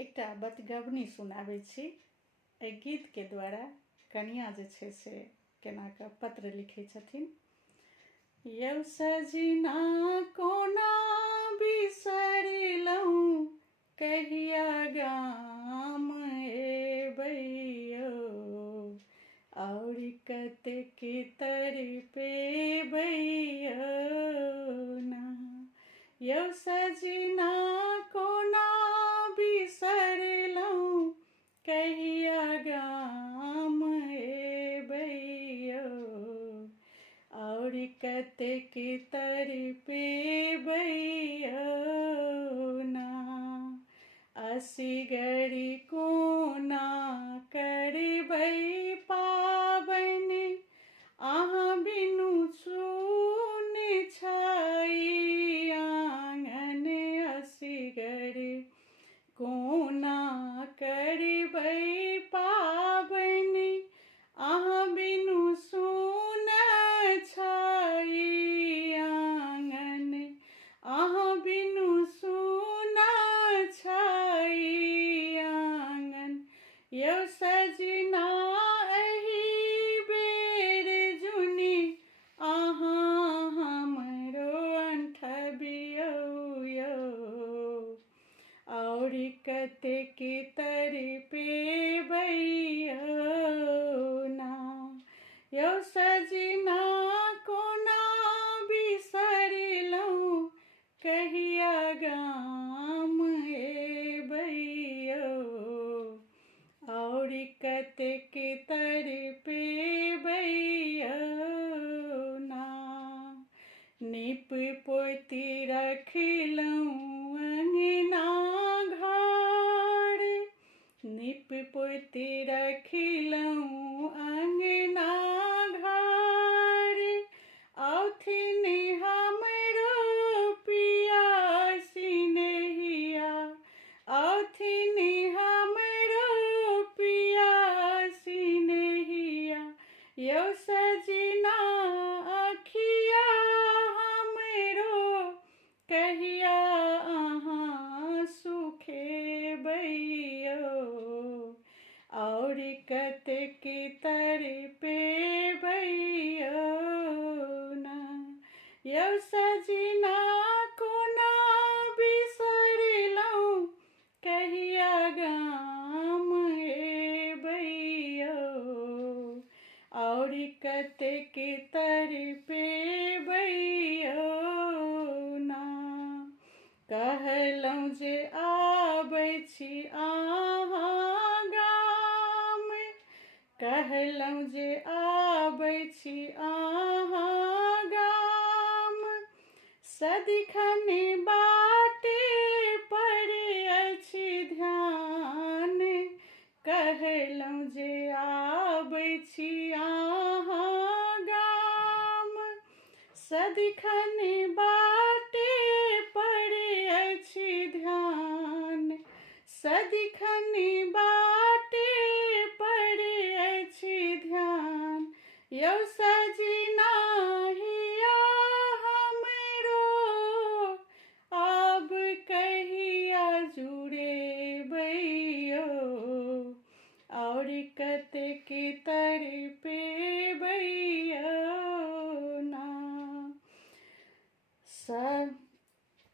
एकटा बतगबनी सुनाबै छी। एहि गीतके द्वारा कनिया जे छै से केना कऽ पत्र लिखै छथिन। यौ सजना कोना बिसरलहुँ, कहिया गाम एबै यौ, और कतेक तड़पेबै यौ ना। यौ सजना कोना बिसरलहुँ, कहिया गाम एबै यौ, और कतेक तड़पेबै यौ ना। असगरी कोना करबै पाबनि, अहाँ बिनु सुन छाई आँगन। असगरी कोना करबै पाबनि, अहाँ बिनु सुन छाई आँगन। अहाँ बिनु सुन छाई आँगन। यौ सजना एहि बेर जुनी, अहाँ हमरो अंठबियौ यौ, और कतेक तड़पेबै यौ ना। यौ सजना कोना बिसरलहुँ, कहिया गाम एबै यौ, और कतेक तड़पेबै यौ ना। नीप पोति रखलहुँ अंगना घर, नीप पोति रखलहुँ अंगना घर। औथिन हमरो पिया सिनहिया, औथिन हमरो पिया सिनहिया। यौ सजना अखिया हमरो, कहिया अहाँ सुखेबै यौ, और कतेक तड़पेबै यौ ना। यौ सजना कोना बिसरलहुँ, कहिया गाम एबै यौ, और कतेक तड़पेबै यौ ना। कहलहुँ जे आबै छी अहाँ गाम, कहलहुँ जे आबै छी अहाँ गाम। सदिखन बाटे पर अछि ध्यान, कहलहुँ जे आबै छी अहाँ गाम। सदिखन बाटे पर अछि ध्यान, सदिखन